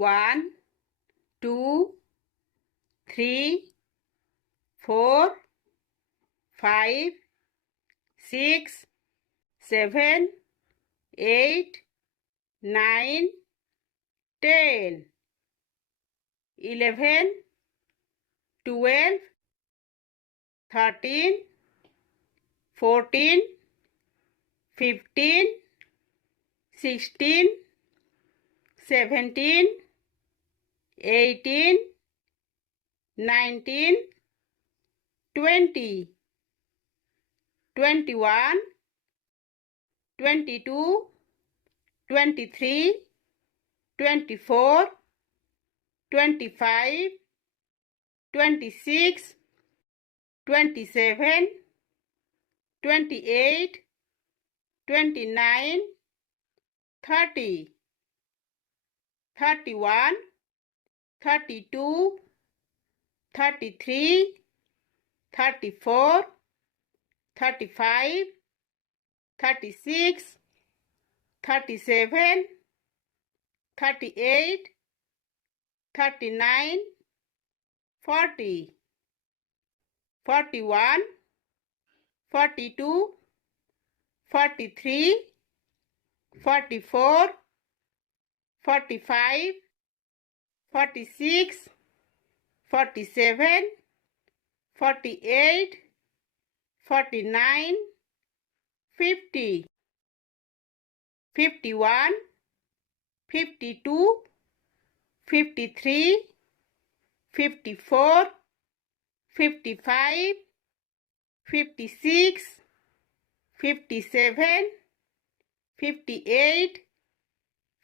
1, 2, 3, 4, 5, 6, 7, 8, 9, 10, 11, 12, 13, 14, 15, 16, 17, 18, 19, 20, 21, 22, 23, 24, 25, 26, 27, 28, 29, 30, 31, 32, 33, 34, 35, 36, 37, 38, 39, 40, 41, 42, 43, 44, 45, 46, 47, 48, 49, 50, 51, 52, 53, 54, 55, 56, 57, 58,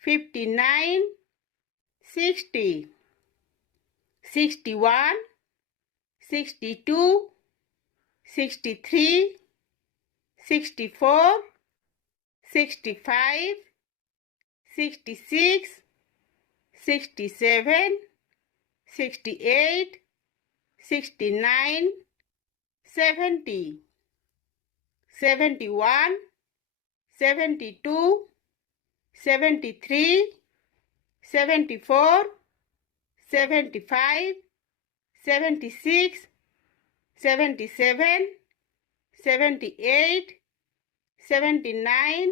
59, 60, 61, 62, 63, 64, 65, 66, 67, 68, 69, 70, 71, 72, 73, 74, 75, 76, 77, 78, 79,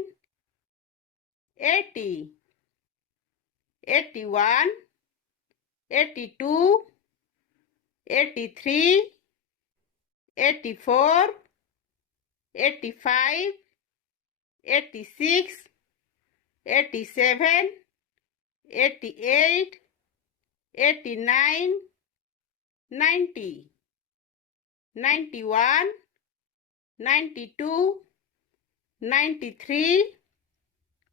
80, 81, 82, 83, 84, 85, 86, 87, 88, 89, 90, 91, 92, 93,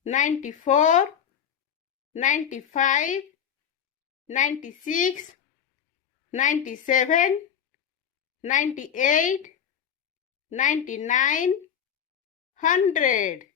94, 95, 96, 97, 98, 99, 100.